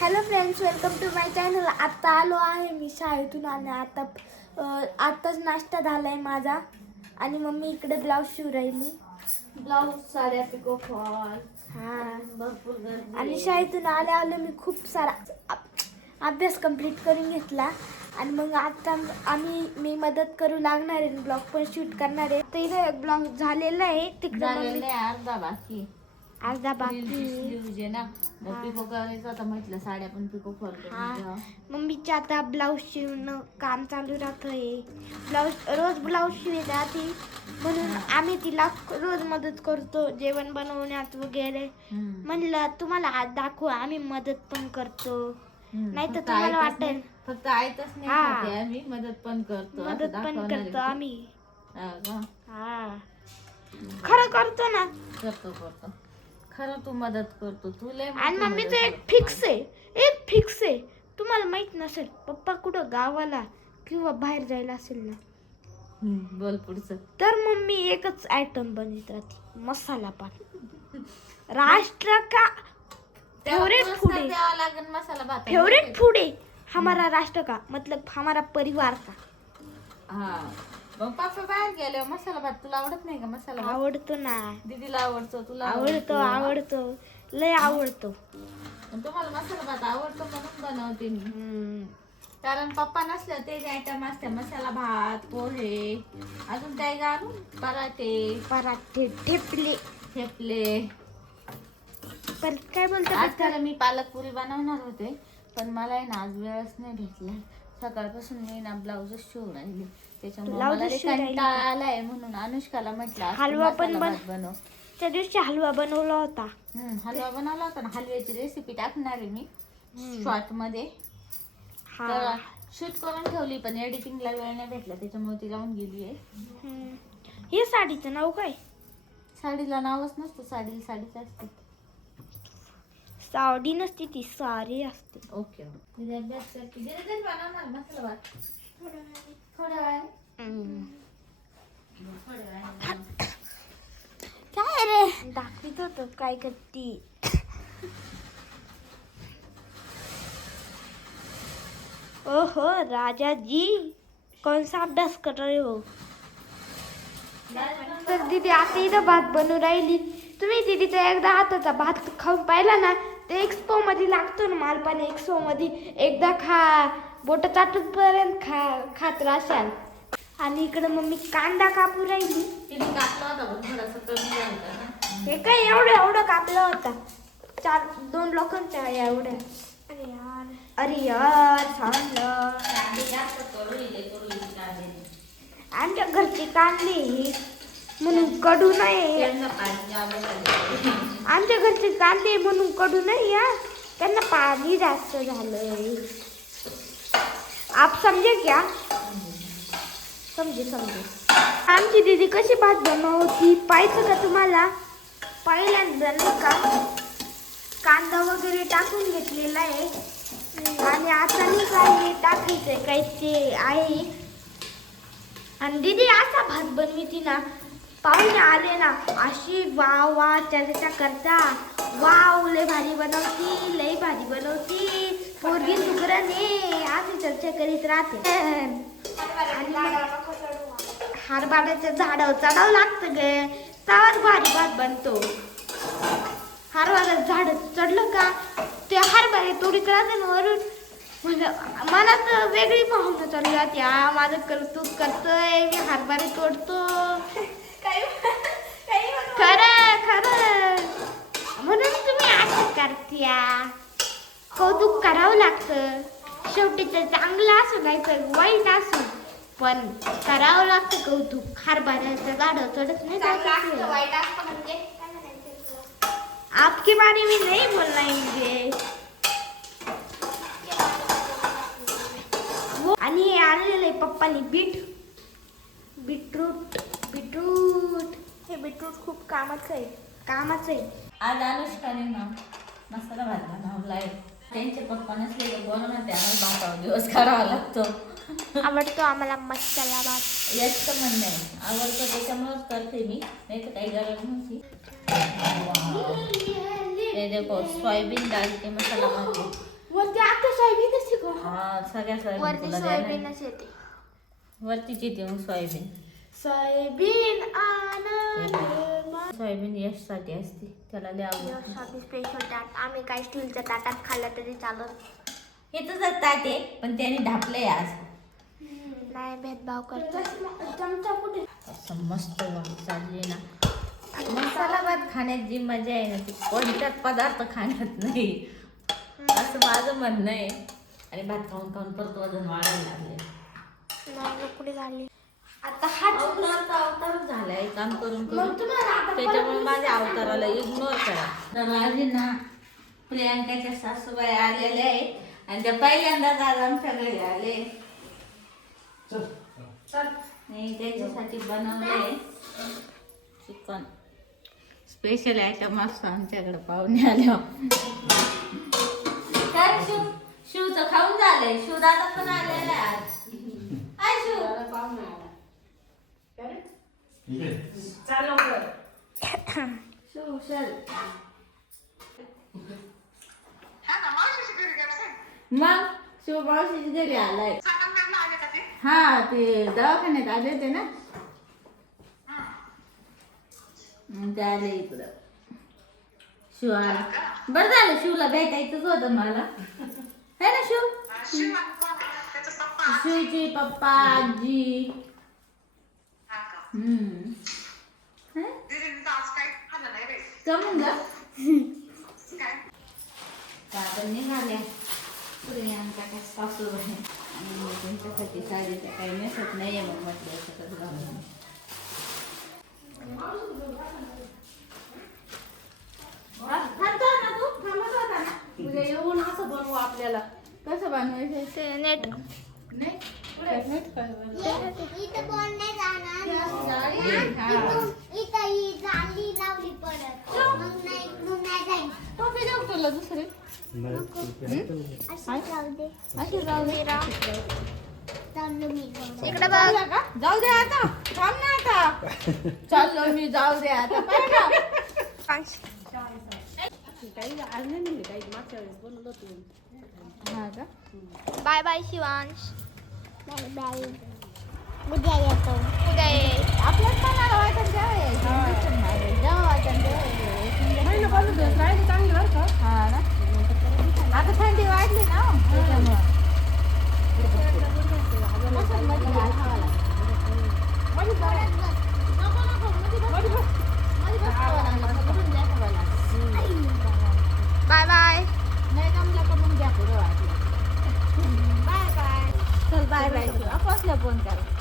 Hello friends, welcome to my channel. आत्ता आलो आहे मी शाळेतून आणि आत्ताच नाश्ता झाला आहे माझा. आणि मम्मी इकडे ब्लाऊज शिवून राहिली. ब्लाऊज साड्या पिको फॉल भरपूर गर्दी आणि शाळेतून आले मी खूप सारा अभ्यास कंप्लीट करून घेतला. आणि मग आता मी मदत करू लागणार आहे, ब्लॉग पण शूट करणार आहे. तर इथे ब्लॉग झालेला आहे, तिकडे अर्धा बाकी अर्धा बाकी ना. पिको करायचं आता, म्हटलं साड्या पण पिको फॉल करून. मम्मीचे आता ब्लाऊज शिवणं काम चालू राहतंय. रोज ब्लाऊज शिवत राहते, म्हणून आम्ही तिला रोज मदत करतो जेवण बनवण्यात वगैरे. म्हणलं तुम्हाला आज दाखवू, आम्ही मदत पण करतो. नाही तर तुम्हाला वाटेल फक्त आयतच नाही, आम्ही मदत पण करतो आम्ही. खरं करतो ना, करतो खरं. तू मदत करतो तुला. आणि मम्मीचं एक फिक्स आहे. तुम्हाला माहित नसेल, पप्पा कुठं गावाला किंवा बाहेर जायला असेल ना, बोल पुढचं. तर मम्मी एकच आयटम बनवत राहते, मसाला भात. राष्ट्र का फेवरेट फूड है, मसाला भात फेवरेट फूड है हमारा. राष्ट्र का मतलब हमारा परिवार का. मग पापा बाहेर गेले, मसाला भात तुला आवडत नाही का? मसाला भात आवडतो ना, दीदीला आवडतो, तुला आवडतो लय आवडतो. तुम्हाला मसाला भात आवडतो म्हणून बनवते मी. कारण पप्पा नसले ते जे आयटम असते, मसाला भात, पोहे, अजून काय घालून पराठे ठेपले. पण काय बोलतात, आज मी पालकपुरी बनवणार होते, पण मला आहे ना आज वेळच नाही भेटला. सकाळपासून मी ना ब्लाऊजच शिवून राहिली, त्याच्यामुळे कंटाळा आलाय. म्हणून अनुष्काला म्हटलं हलवा पण बनव. त्या दिवशी हलवा बनवला होता. हलवा बनवला होता ना. हलव्याची रेसिपी टाकणार आहे मी शॉर्ट मध्ये. शूट करून ठेवली, पण एडिटिंगला वेळ नाही भेटला, त्याच्यामुळे ती लावून गेली आहे. हे साडीचं नाव काय? साडीला नावच नसतं, साडीच असते. साडी नसते, ती साडी असते. ओके. अभ्यास करते. बनवणार मसाला भात थोड्या वेळाने. काय रे दाखवित होतो, काय करती? ओहो राजा जी, कौन सा अभ्यास कर रहे हो? तर दीदी आता इथं भात बनवून राहिली. तुम्ही दीदीचा एकदा हाताचा भात खाऊन पाहिला ना, ते एक्सपो मध्ये लागतो ना, मालपाणी एक्सपो मध्ये. एकदा खा, बोट चाटून पर्यंत खात राहशाल. आणि इकडे मम्मी कांदा कापू राहिली. हे काय एवढं कापलं होता, 2 लोकांच्या एवढ्या. अरे यार सांगलं, आमच्या घरचे कांदे म्हणून कडू नाही. आमच्या घरचे कांदे म्हणून कडू नाही, त्यांना पाणी जास्त झालंय. आप समजे क्या? समजे. आमची दीदी कशी भात बनवती पाहिजे का तुम्हाला? पहिल्यांदा का कांदा वगैरे टाकून घेतलेला आहे, आणि आता नाही काय टाकायचंय काय ते आहे. आणि दीदी असा भात बनविती ना, पाहुणे आले ना अशी वा चर्चा करता, वाव लय भारी बनवती पोरगी सुगरने, अशी चर्चा करीत राहते. आणि हरभऱ्याच्या झाडावर चढावं लागतं ग, तेव्हाच भारी भात बनतो. हरभऱ्याचं झाड चढलं का ते हरभरे तोडीत राहते ना वरून. मनात वेगळी भावना चालू राहते, माझं कौतुक करतोय, मी हरभरे तोडतो. खरं म्हणून तुम्ही असं करत्या. कौतुक करावं लागतं, शेवटी तर चांगलं असू नाही तर वाईट असू, पण करावं लागतं कौतुक. हरभऱ्याचं झाड चढत नाही. आपके बारे में नहीं बोलना है. आणि हे आणलेलं आहे पप्पानी बीटरूट. हे बीटरूट खूप कामाचं आहे. आज अनुष्काने ना मसाला भात बनवलाय. त्यांचे पप्पा नसले तर बरं ना, त्याला भातावर दिवस करावा लागतो. आवडतो आम्हाला मसाला भात. याचं म्हणणं आहे, आवडतं त्याच्यामुळेच करते मी, नाही तर काही गरज नव्हती. हे देखो सोयाबीन डाल के मसाला भात. हा सगळ्या सोयाबीन वरती तुला द्यायला. सोयाबीनच येते. वरतीच येते मग सोयाबीन. सोयाबीन आनंद सोयाबीन यशसाठी असते, त्याला लय आवडतं. स्पेशल ताट. आम्ही काय स्टीलच्या ताटात खाल्लं तरी चालत. हे तुझं ताट आहे पण त्याने ढापलंय आज. नाही भेदभाव करतो. चमचा कुठे? असं मस्त चालली ना. मसाला भात खाण्यात जी मजा आहे ना ती कोणत्याच पदार्थ खाण्यात नाही, असं माझं म्हणणं आहे. आणि भात खाऊन खाऊन परत वजन वाढायला लागले. नाही कुठे झाली आता. हा अवतारच झालाय काम करून करून, त्याच्यामुळे माझ्या अवताराला इग्नोर करा. तर माझी ना प्रियांकाच्या सासूबाई आलेल्या आहे आणि त्या पहिल्यांदाच आज आमच्या घरी आले. नाही त्याच्यासाठी बनवलंय चिकन. स्पेशल आयटम असतो आमच्याकडे पाहुणे आल्यावर. काय शिवचं खाऊन झालंय. शिव दादा पण आलेला आहे आज. हाय शिव. शिव चल. मग शिव मावशीच्या घरी आलाय. हा ते दवाखान्यात आले होते ना, मग ते आले इकडं. शिव आला. बरं झालं शिवला भेटायचंच होतं मला, है ना शिव. शिवची पप्पा आजी. जमून ग आपण निघाल्या प्रियांकाच्या सासूबाई आणि त्यांच्यासाठी साडीचं काही नेसत नाहीये. मग म्हटलं सगळं घालून ना तू थांबत होता ना. उद्या येऊन असं बनवू आपल्याला. कसं बनवायचं ते नेट नेट काय इथं कोण नाही जाणार. हा. इथं ही जाली लावली परत. मग नाही जाईल. टोपी देऊ तुला दुसरी. अशी जाऊ दे. अशी जाऊ दे. चाललो मी जाऊ. इकडे बघ. जाऊ दे आता. थांब ना आता. चाललो मी. जाऊ दे आता. हा का. Bye bye Shivansh. Bye bye. उद्या येतो. उद्या ये. आपल्याच मनाला वाटत जेव्हा वाटत हा ना. आता थंडी वाढली ना त्याच्यामुळं. Bye bye. नाही जमलं का मग घ्या पुढे वाटलं. Bye bye. चल बाय बाय. आपसला फोन करा.